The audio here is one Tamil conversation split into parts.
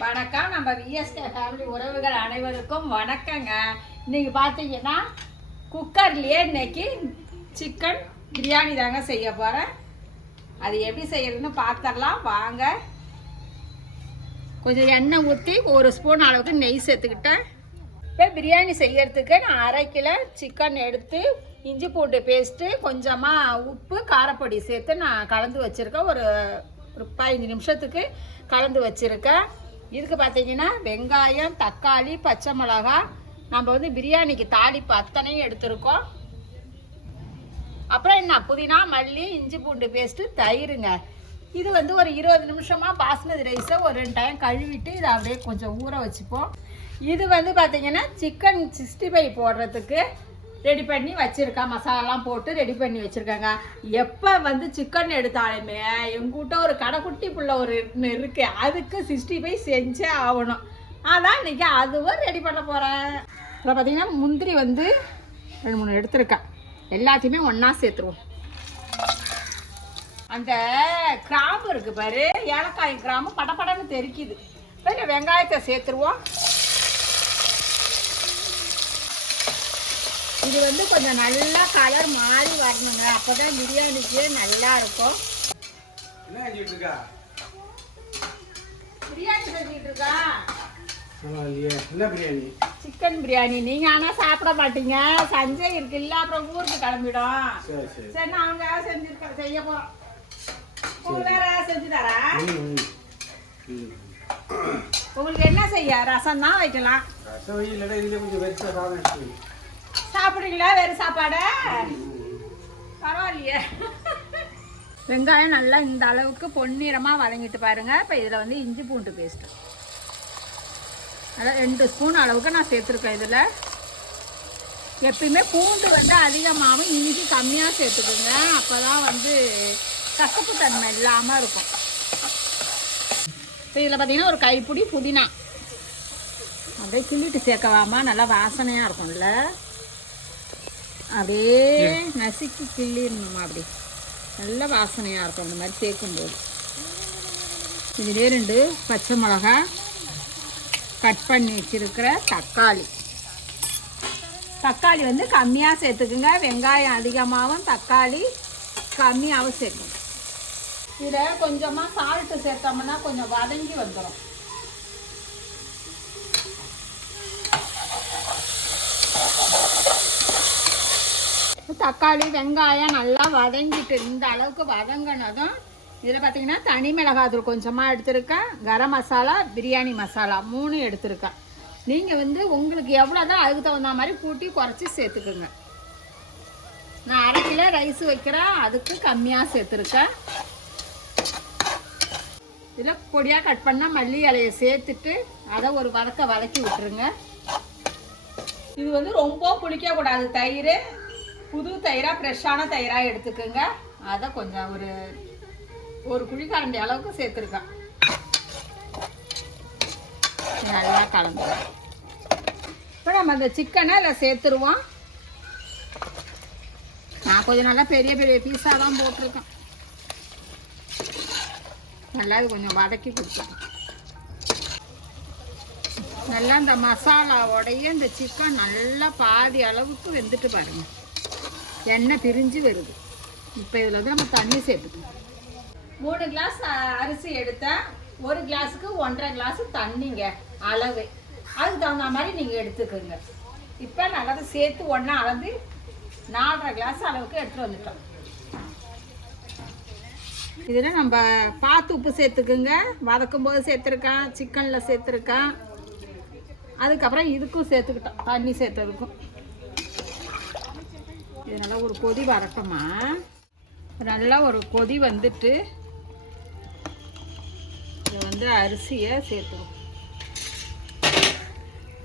வணக்கம். நம்ம விஎஸ்கே ஃபேமிலி உறவுகள் அனைவருக்கும் வணக்கங்க. இன்னைக்கு பார்த்தீங்கன்னா குக்கர்லேயே இன்னைக்கு சிக்கன் பிரியாணி தாங்க செய்ய போகிறேன். அது எப்படி செய்யறதுன்னு பார்த்துடலாம் வாங்க. கொஞ்சம் எண்ணெய் ஊற்றி ஒரு ஸ்பூன் அளவுக்கு நெய் சேர்த்துக்கிட்டேன். இப்போ பிரியாணி செய்யறதுக்கு நான் 1/2 கிலோ சிக்கன் எடுத்து இஞ்சி பூண்டு பேஸ்ட்டு, கொஞ்சமாக உப்பு, காரப்பொடி சேர்த்து நான் கலந்து வச்சுருக்கேன். ஒரு 15 நிமிஷத்துக்கு கலந்து வச்சுருக்கேன். இதுக்கு பார்த்தீங்கன்னா வெங்காயம், தக்காளி, பச்சை மிளகா, நம்ம வந்து பிரியாணிக்கு தாளிப்பு அத்தனையும் எடுத்துருக்கோம். அப்புறம் என்ன புதினா, மல்லி, இஞ்சி பூண்டு பேஸ்ட்டு, தயிருங்க. இது வந்து ஒரு 20 நிமிஷமாக பாஸ்மதி ரைஸை ஒரு 2 டைம் கழுவிட்டு இதை அப்படியே கொஞ்சம் ஊற வச்சுப்போம். இது வந்து பார்த்தீங்கன்னா சிக்கன் 65 போடுறதுக்கு ரெடி பண்ணி வச்சுருக்கேன். மசாலாலாம் போட்டு ரெடி பண்ணி வச்சுருக்காங்க. எப்போ வந்து சிக்கன் எடுத்தாலுமே எங்கூட்ட ஒரு கடைக்குட்டி புள்ள ஒரு இருக்குது, அதுக்கு 65 செஞ்சே ஆகணும். அதான் இன்றைக்கி அதுவும் ரெடி பண்ண போகிறேன். அப்புறம் பார்த்தீங்கன்னா முந்திரி வந்து 2-3 எடுத்துருக்கேன். எல்லாத்தையுமே ஒன்றா சேர்த்துருவோம். அந்த கிராம்பு இருக்குது பாரு, ஏலக்காய் கிராம்பு படப்படன்னு தெரிக்குது. இப்போ வெங்காயத்தை சேர்த்துருவோம். இது வந்து கொஞ்சம் நல்லா கலர் மாறி வரணுங்க, அப்போ தான் பிரியாணிக்கு நல்லா இருக்கும். பிரியாணி செஞ்சுட்டு இருக்கா? சிக்கன் பிரியாணி. நீங்க ஆனா சாப்பிட மாட்டீங்க, சஞ்சய் இருக்கு இல்ல, அப்புறம் ஊருக்கு கிளம்பிடும். சரி நான் அவங்க செஞ்சிருக்க செய்ய போறோம். உங்களுக்கு வேற செஞ்சு தரா? உங்களுக்கு என்ன செய்ய? ரசம் தான் வைக்கலாம். சாப்பிடுறீங்களா வேறு சாப்பாடு? பரவாயில்லையே. வெங்காயம் நல்லா இந்த அளவுக்கு பொன்னிறமாக வதங்கிட்டு பாருங்க. இப்போ இதில் வந்து இஞ்சி பூண்டு பேஸ்ட்டு அதான் 2 ஸ்பூன் அளவுக்கு நான் சேர்த்துருக்கேன். இதில் எப்பயுமே பூண்டு வந்து அதிகமாகவும் இஞ்சி கம்மியாக சேர்த்துக்குங்க, அப்போ தான் வந்து கசப்பு தன்மை இல்லாமல் இருக்கும். இப்போ இதில் பார்த்தீங்கன்னா ஒரு கைப்பிடி புதினா அப்படியே கிள்ளிட்டு சேர்க்கவாமா, நல்லா வாசனையாக இருக்கும்ல. அப்படியே நசுக்கி கிள்ளிடணுமா, அப்படி நல்ல வாசனையாக இருக்கும் அந்த மாதிரி சேர்க்கும்போது. இதிலே 2 பச்சை மிளகா, கட் பண்ணி வச்சுருக்கிற தக்காளி வந்து கம்மியாக சேர்த்துக்குங்க. வெங்காயம் அதிகமாகவும் தக்காளி கம்மியாகவும் சேர்க்கணும். இதில் கொஞ்சமாக சால்ட்டு சேர்த்தோம்னா கொஞ்சம் வதங்கி வந்துடும். தக்காளி வெங்காயம் நல்லா வதங்கிட்டு இந்த அளவுக்கு வதங்கினதும் இதில் பார்த்தீங்கன்னா தனி மிளகாத்தூள் கொஞ்சமாக எடுத்துருக்கேன், கரம் மசாலா, பிரியாணி மசாலா 3 எடுத்துருக்கேன். நீங்கள் வந்து உங்களுக்கு எவ்வளோதான் அதுக்கு தகுந்த மாதிரி கூட்டி குறைச்சி சேர்த்துக்குங்க. நான் 1/2 கிலோ ரைஸ் வைக்கிறேன், அதுக்கு கம்மியாக சேர்த்துருக்கேன். இதில் பொடியாக கட் பண்ணால் மல்லி இலையை சேர்த்துட்டு அதை ஒரு வதக்கி விட்டுருங்க. இது வந்து ரொம்ப புளிக்கக்கூடாது. தயிர் புது தயிராக ஃப்ரெஷ்ஷான தயிராக எடுத்துக்கோங்க. அதை கொஞ்சம் ஒரு குழிக்கரண்டி அளவுக்கு சேர்த்துருக்கேன். நல்லா கலந்துருவோம். இப்போ நம்ம அந்த சிக்கனை இதில் சேர்த்துருவோம். நான் கொஞ்சம் நல்லா பெரிய பெரிய பீஸாக தான் போட்டிருக்கேன். நல்லா இது கொஞ்சம் வதக்கி கொடுத்துருக்கேன். நல்லா இந்த மசாலாவோடைய இந்த சிக்கன் நல்லா பாதி அளவுக்கு வெந்துட்டு பாருங்கள், எண்ணெய் பிரிஞ்சு வருது. இப்போ இதில் வந்து நம்ம தண்ணி சேர்த்துக்கணும். 3 கிளாஸ் அரிசி எடுத்தேன், 1 கிளாஸுக்கு 1.5 கிளாஸ் தண்ணிங்க அளவு. அதுக்கு தகுந்த மாதிரி நீங்கள் எடுத்துக்கோங்க. இப்போ நல்லா சேர்த்து ஒன்றா அளந்து 4.5 கிளாஸ் அளவுக்கு எடுத்துகிட்டு வந்துட்டோம். இதில் நம்ம பார்த்து உப்பு சேர்த்துக்குங்க. வதக்கும் போது சேர்த்துருக்கேன், சிக்கனில் சேர்த்துருக்கேன், அதுக்கப்புறம் இதுக்கும் சேர்த்துக்கிட்டோம், தண்ணி சேர்த்ததுக்கும். இது நல்லா ஒரு கொதி வரட்டுமா. நல்லா ஒரு கொதி வந்துட்டு இதை வந்து அரிசியை சேர்த்துவோம்.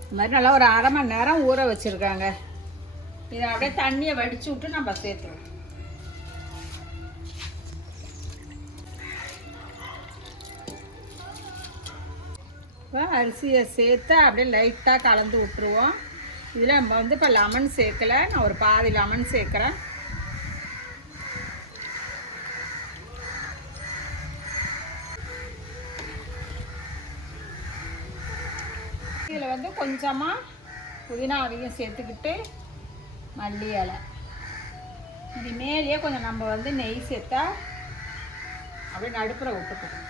இந்த மாதிரி நல்லா ஒரு 1/2 மணி நேரம் ஊற வச்சுருக்காங்க. இதை அப்படியே தண்ணியை வடித்து விட்டு நம்ம சேர்த்துருவோம். இப்போ அரிசியை சேர்த்து அப்படியே லைட்டாக கலந்து விட்டுருவோம். இதில் நம்ம வந்து இப்போ லெமன் சேர்க்கலை, நான் ஒரு பாதி லெமன் சேர்க்குறேன். இதில் வந்து கொஞ்சமாக புதினாவையும் சேர்த்துக்கிட்டு மல்லி இலை இது மேலேயே கொஞ்சம் நம்ம வந்து நெய் சேர்த்தா அப்படியே நடுப்புற விட்டுக்கணும்.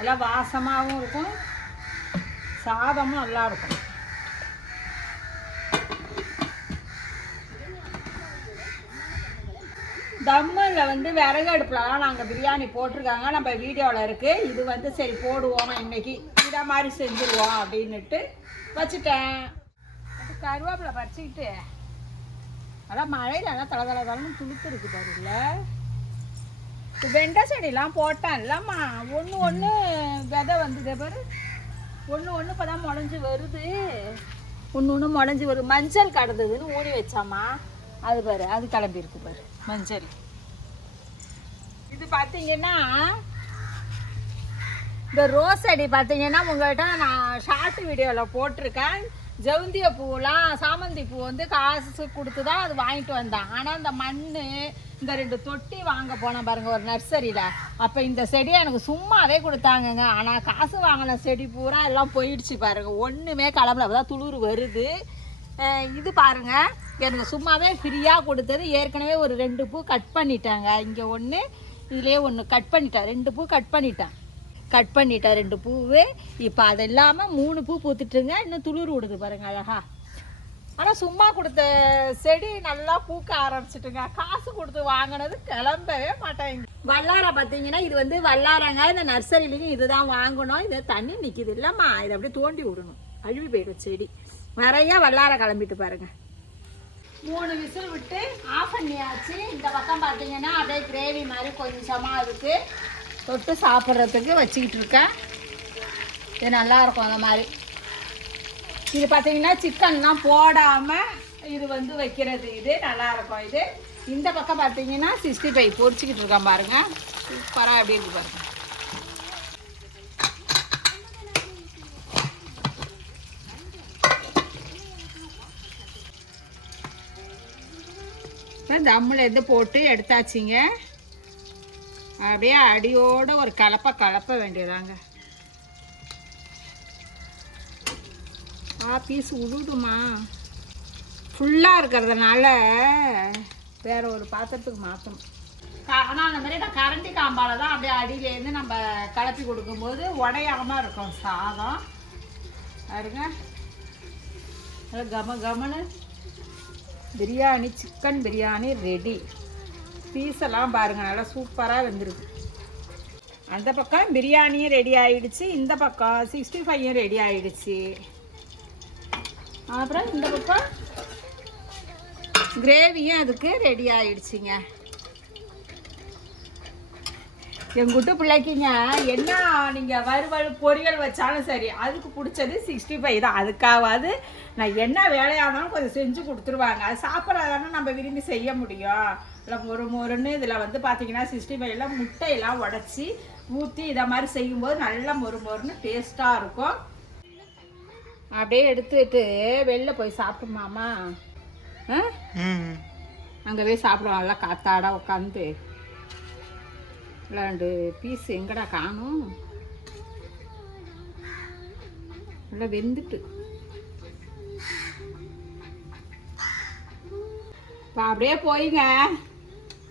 எல்லாம் வாசமாகவும் இருக்கும், சாதமும் நல்லாயிருக்கும். தம்மில் வந்து விறகு அடுப்புலலாம் நாங்கள் பிரியாணி போட்டிருக்காங்க, நம்ம வீடியோவில் இருக்குது. இது வந்து சரி போடுவோம் இன்றைக்கி, இதை மாதிரி செஞ்சுருவோம் அப்படின்னுட்டு வச்சுட்டேன். கருவேப்பிலை பறிச்சுக்கிட்டு அதான் மழையில் எல்லாம் தலை துளுத்து பாருல. வெண்டை செடியெலாம் போட்டேன் இல்லைம்மா, ஒன்று விதை வந்ததே பாரு, ஒன்று இப்போ தான் முளைஞ்சி வருது, ஒன்று முளைஞ்சி வரும். மஞ்சள் கடந்ததுன்னு ஊறி வச்சாம்மா, அது பாரு அது கிளம்பிருக்கு பாரு மஞ்சள். இது பார்த்தீங்கன்னா இந்த ரோஸ் செடி பார்த்தீங்கன்னா உங்கள்கிட்ட நான் ஷார்ட் வீடியோவில் போட்டிருக்கேன். ஜவுந்திய பூவெலாம் சாமந்தி பூ வந்து காசு கொடுத்து தான் அது வாங்கிட்டு வந்தேன். ஆனால் இந்த மண் இந்த 2 தொட்டி வாங்க போனேன் பாருங்கள் ஒரு நர்சரியில், அப்போ இந்த செடியை எனக்கு சும்மாவே கொடுத்தாங்கங்க. ஆனால் காசு வாங்கின செடி பூரா எல்லாம் போயிடுச்சு பாருங்கள், ஒன்றுமே கிளம்பல. அப்போ தான் துளிர் வருது. இது பாருங்கள் எனக்கு சும்மாவே ஃப்ரீயாக கொடுத்தது. ஏற்கனவே ஒரு 2 பூ கட் பண்ணிட்டாங்க, இங்கே ஒன்று இதுலேயே ஒன்று கட் பண்ணிட்டேன், 2 பூ கட் பண்ணிட்டேன் 2 பூவு. இப்போ அது இல்லாமல் 3 பூ பூத்துட்டுங்க, இன்னும் துளிர் விடுது பாருங்கள் அழகா. ஆனால் சும்மா கொடுத்த செடி நல்லா பூக்க ஆரம்பிச்சிட்டுங்க, காசு கொடுத்து வாங்கினது கிளம்பவே மாட்டேங்க. வல்லாரை பார்த்தீங்கன்னா இது வந்து வல்லாரங்க, இந்த நர்சரிலையும் இதுதான் வாங்கணும். இதை தண்ணி நிற்கிது இல்லைம்மா, இதை அப்படியே தோண்டி விடணும், அழுவி போயிடும் செடி. நிறையா வல்லாரை கிளம்பிட்டு பாருங்க. 3 விசில் விட்டு ஆஃப் பண்ணியாச்சு. இந்த பக்கம் பார்த்தீங்கன்னா அப்படியே கிரேவி மாதிரி கொஞ்சமாக இருக்குது, தொட்டு சாப்பிட்றதுக்கு வச்சுக்கிட்டு இருக்கேன். இது நல்லாயிருக்கும் அந்த மாதிரி. இது பார்த்தீங்கன்னா சிக்கன்லாம் போடாமல் இது வந்து வைக்கிறது, இது நல்லாயிருக்கும். இது இந்த பக்கம் பார்த்தீங்கன்னா 65 பொரிச்சிக்கிட்டு இருக்கேன் பாருங்கள், சூப்பராக எப்படி இருக்குது பாருங்கள். தம்மில் எது போட்டு எடுத்தாச்சிங்க. அப்படியே அடியோடு ஒரு கலப்ப வேண்டியதாங்க. பீஸ் உழுதுமா, ஃபுல்லாக இருக்கிறதுனால வேறு ஒரு பாத்திரத்துக்கு மாற்றணும். ஆனால் அந்த மாதிரி நான் கரண்டி காம்பால் தான் அப்படியே அடியிலேருந்து நம்ம கலப்பி கொடுக்கும்போது உடையாமல் இருக்கும் சாதம். பாருங்க கமன்னு பிரியாணி, சிக்கன் பிரியாணி ரெடி. பீஸெல்லாம் பாருங்கள் நல்லா சூப்பராக வெந்திருக்கு. அந்த பக்கம் பிரியாணியும் ரெடி ஆகிடுச்சு, இந்த பக்கம் 65யும் ரெடி ஆகிடுச்சு. அப்புறம் இந்த பக்கம் கிரேவியும் அதுக்கு ரெடி ஆகிடுச்சிங்க. எங்கிட்ட பிள்ளைக்கிங்க என்ன நீங்கள் வறுவல் பொரியல் வச்சாலும் சரி, அதுக்கு பிடிச்சது 65 தான். அதுக்காவது நான் என்ன வேலையானாலும் கொஞ்சம் செஞ்சு கொடுத்துருவாங்க. அது சாப்பிட்றதானே நம்ம விரும்பி செய்ய முடியும். இல்லை மொறுன்னு இதில் வந்து பார்த்தீங்கன்னா 65ல முட்டையெல்லாம் உடச்சி ஊற்றி இதை மாதிரி செய்யும்போது நல்லா மொறுன்னு டேஸ்ட்டாக இருக்கும். அப்படியே எடுத்துட்டு வெளில போய் சாப்பிடுமாமா, அங்கே போய் சாப்பிடுவோம் நல்லா காத்தாடா உட்காந்து. 2 பீஸ் எங்கடா காணும், நல்லா வெந்துட்டு. இப்போ அப்படியே போய்ங்க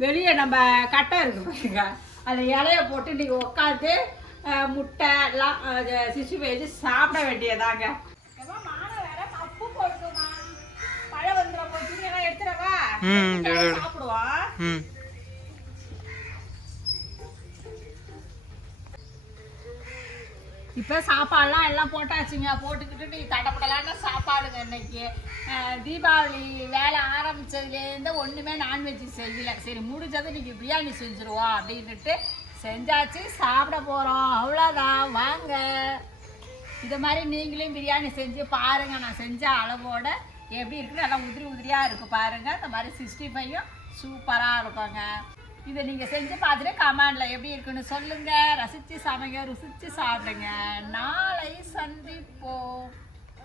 வெளியே நம்ம கட்டை இருக்கு பாருங்க, அந்த இலையை போட்டு நீங்கள் உட்காந்து முட்டை எல்லாம் 65 சாப்பிட வேண்டியதாங்க. மாலை வேற கப்பு போட்டுமா, மழை வந்துட போய் எல்லாம் எடுத்துடவா சாப்பிடுவோம். இப்போ சாப்பாடுலாம் எல்லாம் போட்டாச்சுங்க, போட்டுக்கிட்டு நீ தடப்படலான்னு சாப்பாடுங்க. இன்னைக்கு தீபாவளி வேலை ஆரம்பித்ததுலேருந்து ஒன்றுமே நான்வெஜ் செய்யலை. சரி முடிஞ்சது இன்றைக்கி பிரியாணி செஞ்சுருவோம் அப்படின்ட்டு செஞ்சாச்சு, சாப்பிட போகிறோம், அவ்வளோதான். வாங்க இது மாதிரி நீங்களும் பிரியாணி செஞ்சு பாருங்கள். நான் செஞ்ச அளவோட எப்படி இருக்குது, நல்லா உதிரியாக இருக்குது பாருங்கள். இந்த மாதிரி 65யும் சூப்பராக இருக்குங்க. இதை நீங்கள் செஞ்சு பார்த்துட்டு கமெண்டில் எப்படி இருக்குன்னு சொல்லுங்கள். ரசித்து சமைங்க, ருசித்து சாப்பிடுங்க. நாளை சந்திப்போம்.